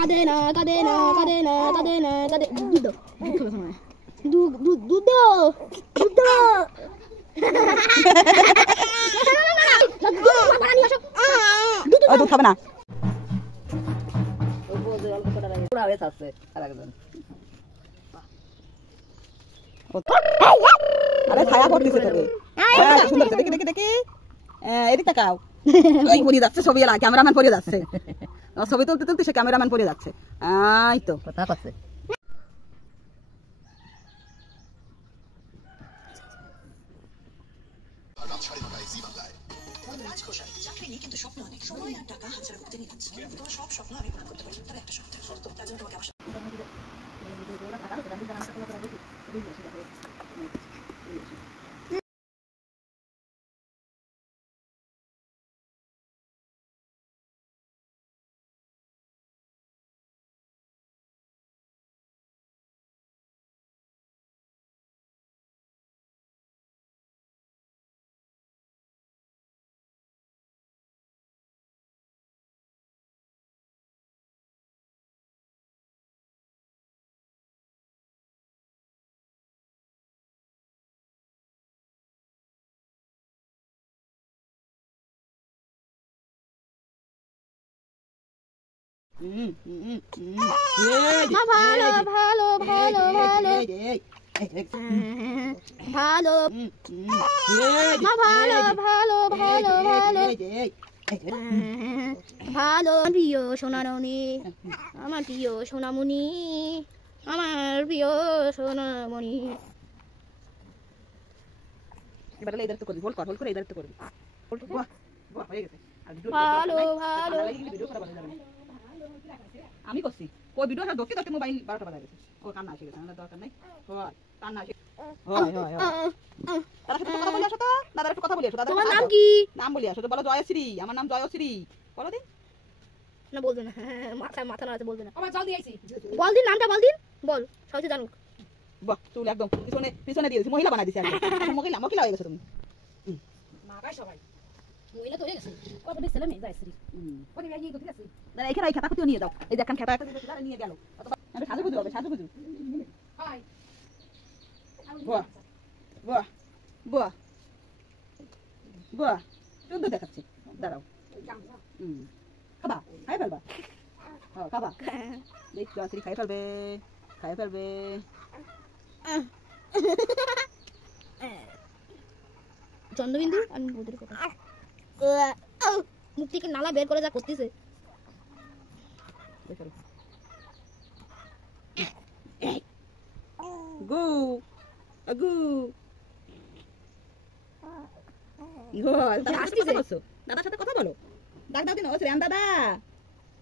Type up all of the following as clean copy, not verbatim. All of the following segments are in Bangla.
cadena, cadena, cadena, cadena, cadena. Dudo. Dudo. দুধ খাবে না। আরে ছায়া করতেছে তোকে। সুন্দর দেখি দেখি দেখি এদিক তাকাও। এই পড়ে যাচ্ছে ছবি এলা ক্যামেরাম্যান পড়ে যাচ্ছে। ছবি তুলতে তুলতে সে ক্যামেরাম্যান পড়ে যাচ্ছে। এই তো কথা করছে। মা ভালো ভালো ভালো ভালো ভালো মা ভালো ভালো ভালো ভালো ভালো প্রিয় সোনামণি আমার প্রিয় সোনামণি আমার প্রিয় সোনামণি এবারে এই দাঁড়তে করবি হোল্ড করে এই দাঁড়তে করবি বাহ বাহ হয়ে গেছে ভালো ভালো আমি করছি ওই ভিডিওটা দেখতে দেখতে মোবাইল 12টা বাজে গেছে ও কান্না এসে গেছে আমার দরকার নাই হয় কান্না এসে হয় তার সাথে কথা বলি আসো তো দাদার একটু কথা বলি আসো দাদা তোমার নাম কি নাম বলি আসো তো বলো জয়শ্রী আমার নাম জয়শ্রী বলো দিন না বলবে না মাথা মাথা না বলবে না আমার জলদি আইছি বল দিন নামটা বল দিন বল সবাই জানুক বাহ চুল একদম পিছনে দিয়ে দিয়েছি মহিলা বানাই দিয়েছি একদম মহিলা হয়ে গেছে তুমি মা গায় সবাই মহিলা তো হয়ে গেছে কত বেশ ছেলে মেয়ে জয়শ্রী কত বেশি গিয়ে ঠিক আছে না এখানে এই খাতাকুতিও নিয়ে দাও এই দেখেন খাতা একটা নিয়ে গেল আমি সাজুগুজু হবে সাজুগুজু হাই বাহ বাহ বাহ বাহ সুন্দর দেখাচ্ছে দাঁড়াও খাবা খাই ফেলবা হ্যাঁ খাবা দেখ জয়শ্রী খাই ফেলবে চন্দ্রবিন্দু আমি বলতে কথা মুখ থেকে নালা বের করে যা করতেছে গু আগু দাদার সাথে কথা বলো ডাক দাও দিন ও শ্রেয়ান দাদা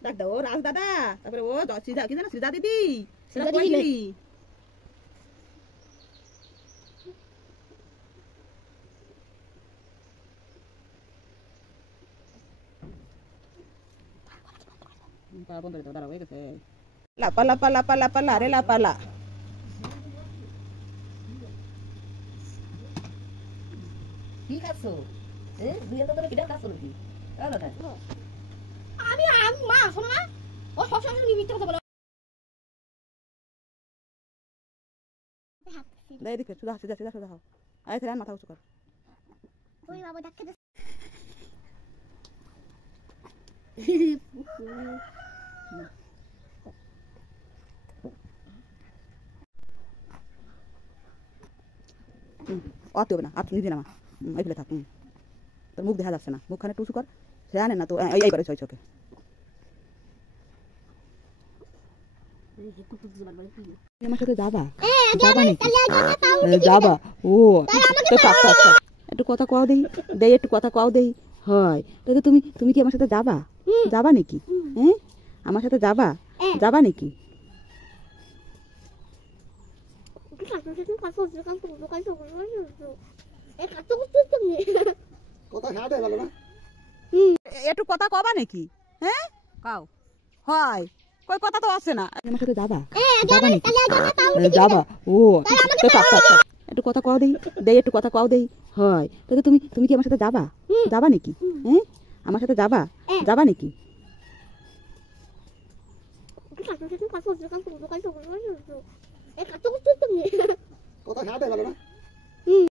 ডাক দাও ও রাজ দাদা তারপরে ও সৃজা কি জানো সৃজা দিদি সৃজা দিদি বন্ধ করে দাও দাঁড়াও হয়ে গেছে লাপা লাপা লাপা লাপা লা রে লাপা লা ঠিক আছে দুই তো করে কিটা কাজ করবি দাদা আমি মা শোনো না ও সব সময় মিথ্যা কথা বলে দে এদিকে সুদা হাও আয় ফেরান মাথা উঁচু কর ওই বাবা ডাকতে দে অত হবে না আর নিবি না মা এই ফেলে থাক তোর মুখ দেখা যাচ্ছে না মুখখানে টুসু কর সে আনে না তো এইবারে ছয় চোখে আমার সাথে যাবা নাকি যাবা ও একটু কথা কও দেই একটু কথা কও দেই হয় তো তুমি কি আমার সাথে যাবা নাকি হ্যাঁ আমার সাথে যাবা নাকি একটু কথা কবা নাকি হ্যাঁ কাও হয় কই কথা তো আসছে না আমার সাথে যাবা নাকি যাবা ও একটু কথা কও দেই একটু কথা কও দেই হয় তো তুমি কি আমার সাথে যাবা নাকি হ্যাঁ আমার সাথে যাবা নাকি কথা খাওয়াতে ভালো না